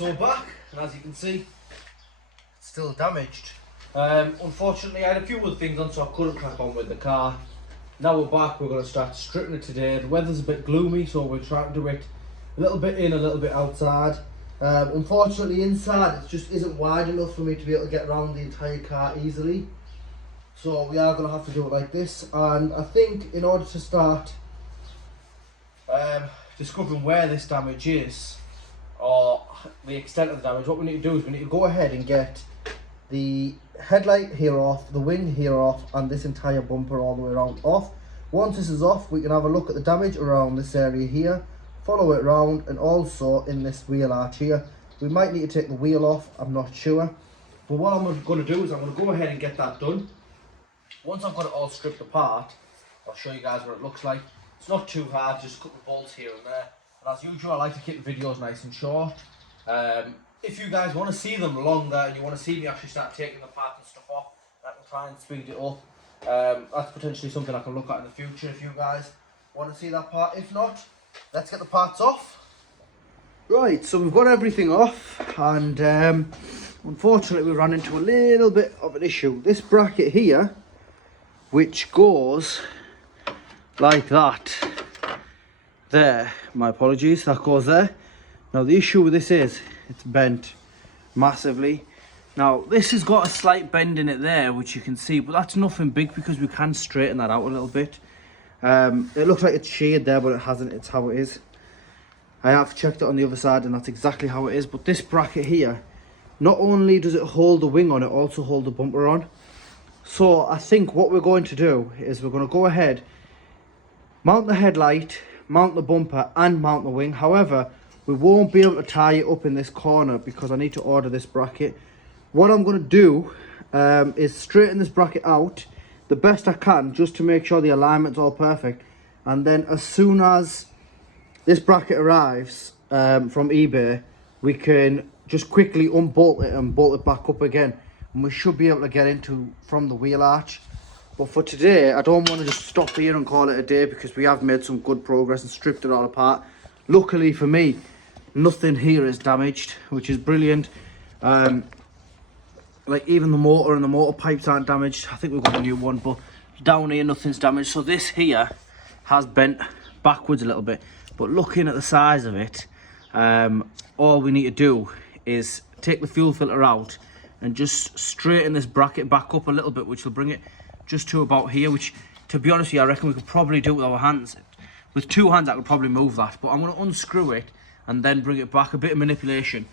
so we're back, and as you can see, it's still damaged. Unfortunately, I had a few other things on, so I couldn't crack on with the car. Now we're back, we're going to start stripping it today. The weather's a bit gloomy, so we're trying to do it a little bit in, a little bit outside. Unfortunately, inside, it just isn't wide enough for me to be able to get around the entire car easily. So we are going to have to do it like this, and I think in order to start discovering where this damage is, or the extent of the damage, what we need to do is we need to go ahead and get the headlight here off, the wing here off, and this entire bumper all the way around off. Once this is off, we can have a look at the damage around this area here, follow it around, and also in this wheel arch here. We might need to take the wheel off, I'm not sure. But what I'm going to do is I'm going to go ahead and get that done. Once I've got it all stripped apart, I'll show you guys what it looks like. It's not too hard, just a couple of bolts here and there. And as usual, I like to keep the videos nice and short. If you guys want to see them longer and you want to see me actually start taking the part and stuff off, I can try and speed it up. That's potentially something I can look at in the future if you guys want to see that part. If not, let's get the parts off. Right, so we've got everything off, and unfortunately we ran into a little bit of an issue. This bracket here, which goes like that, there, my apologies, that goes there. Now the issue with this is it's bent massively. Now this has got a slight bend in it there, which you can see, but that's nothing big because we can straighten that out a little bit. It looks like it's sheared there, but it hasn't. It's how it is. I have checked it on the other side and that's exactly how it is. But this bracket here, not only does it hold the wing on, it also holds the bumper on. So I think what we're going to do is we're going to go ahead, mount the headlight, mount the bumper and mount the wing. However, we won't be able to tie it up in this corner because I need to order this bracket. What I'm going to do is straighten this bracket out the best I can, just to make sure the alignment's all perfect. And then as soon as this bracket arrives from eBay, we can just quickly unbolt it and bolt it back up again, and we should be able to get into from the wheel arch. But for today, I don't want to just stop here and call it a day, because we have made some good progress and stripped it all apart. Luckily for me, nothing here is damaged, which is brilliant. Like even the motor and the motor pipes aren't damaged. I think we've got a new one, but down here nothing's damaged. So this here has bent backwards a little bit, but looking at the size of it, all we need to do is take the fuel filter out and just straighten this bracket back up a little bit, which will bring it just to about here, which, to be honest with you, I reckon we could probably do it with our hands. With two hands I could probably move that, but I'm going to unscrew it and then bring it back. A bit of manipulation.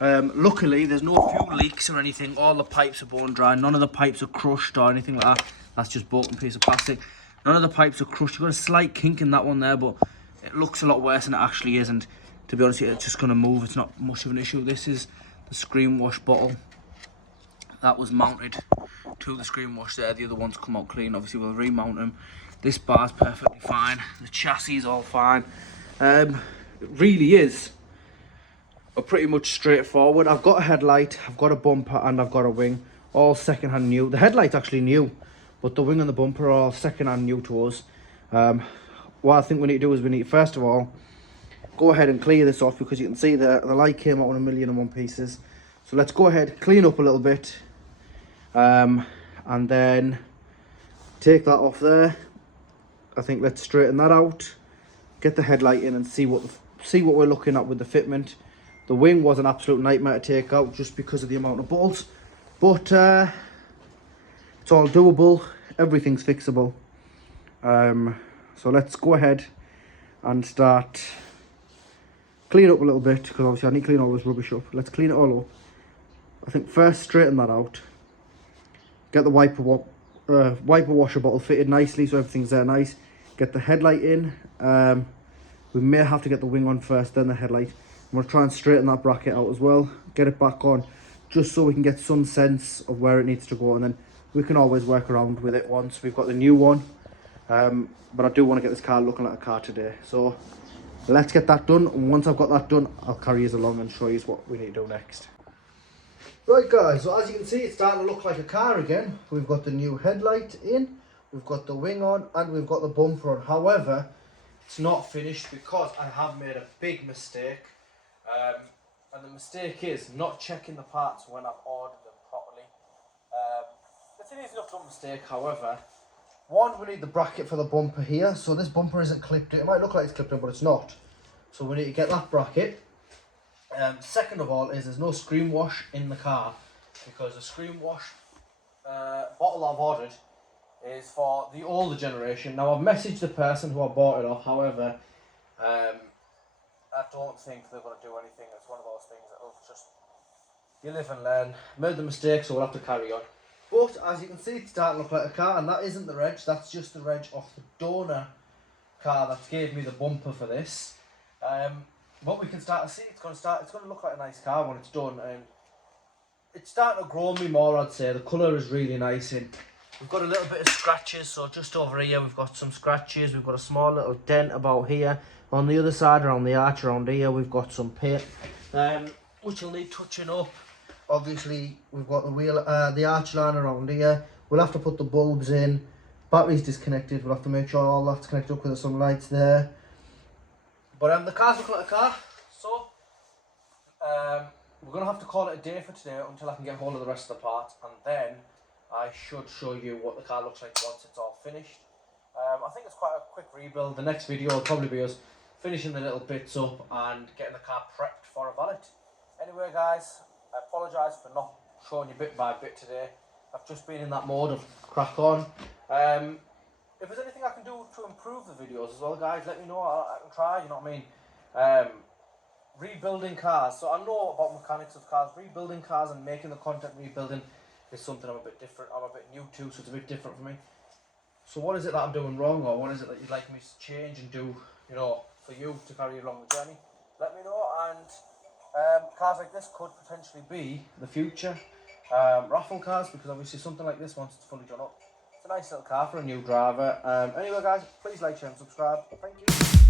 Luckily there's no fuel leaks or anything. All the pipes are bone dry, none of the pipes are crushed or anything like that. That's just broken piece of plastic. None of the pipes are crushed. You've got a slight kink in that one there, but it looks a lot worse than it actually is, and to be honest with you, it's just going to move. It's not much of an issue. This is the screen wash bottle that was mounted to the screen wash there. The other ones come out clean. Obviously we'll remount them. This bar's perfectly fine. The chassis is all fine. It really is a pretty much straightforward. I've got a headlight, I've got a bumper, and I've got a wing, all second-hand new. The headlight's actually new, but the wing and the bumper are all second-hand new to us. What I think we need to do is we need to, first of all, go ahead and clear this off, because you can see the light came out in 1,000,001 pieces. So let's go ahead, clean up a little bit, and then take that off there. I think let's straighten that out, get the headlight in, and see what we're looking at with the fitment. The wing was an absolute nightmare to take out just because of the amount of bolts, but it's all doable. Everything's fixable. So let's go ahead and start clean up a little bit, because obviously I need to clean all this rubbish up. Let's clean it all up. I think first straighten that out. Get the wiper washer bottle fitted nicely so everything's there nice. Get the headlight in. We may have to get the wing on first, then the headlight. I'm going to try and straighten that bracket out as well. Get it back on, just so we can get some sense of where it needs to go, and then we can always work around with it once we've got the new one. But I do want to get this car looking like a car today. So let's get that done, and once I've got that done, I'll carry you along and show you what we need to do next. Right guys, so as you can see, it's starting to look like a car again. We've got the new headlight in, we've got the wing on, and we've got the bumper on. However, it's not finished because I have made a big mistake. And the mistake is not checking the parts when I've ordered them properly. It's an easy enough to mistake, however. One, we need the bracket for the bumper here. So this bumper isn't clipped in. It might look like it's clipped in, but it's not. So we need to get that bracket. Second of all is there's no screen wash in the car, because the screen wash bottle I've ordered is for the older generation. Now I've messaged the person who I bought it off, however, I don't think they're going to do anything. It's one of those things that will just, you live and learn. Made the mistake, so we'll have to carry on. But as you can see, it's starting to look like a car, and that isn't the reg, that's just the reg of the donor car that gave me the bumper for this. What we can start to see, it's going to look like a nice car when it's done, and it's starting to grow on me more, I'd say. The colour is really nice, and we've got a little bit of scratches. So just over here we've got some scratches, we've got a small little dent about here. On the other side, around the arch around here, we've got some paint, which will need touching up. Obviously we've got the wheel, the arch line around here. We'll have to put the bulbs in. Battery's disconnected, we'll have to make sure all that's connected up with some lights there. But the car's looking like a car, so we're going to have to call it a day for today until I can get hold of the rest of the parts, and then I should show you what the car looks like once it's all finished. I think it's quite a quick rebuild. The next video will probably be us finishing the little bits up and getting the car prepped for a valet. Anyway guys, I apologise for not showing you bit by bit today. I've just been in that mode of crack on. If there's anything I can do to improve the videos as well, guys, let me know. I can try, you know what I mean? Rebuilding cars. So I know about mechanics of cars. Rebuilding cars and making the content rebuilding is something I'm a bit different. I'm a bit new to, so it's a bit different for me. So what is it that I'm doing wrong, or what is it that you'd like me to change and do, you know, for you to carry along the journey? Let me know. And cars like this could potentially be the future raffle cars, because obviously something like this, once it's fully done up, it's a nice little car for a new driver. Anyway guys, please like, share and subscribe. Thank you.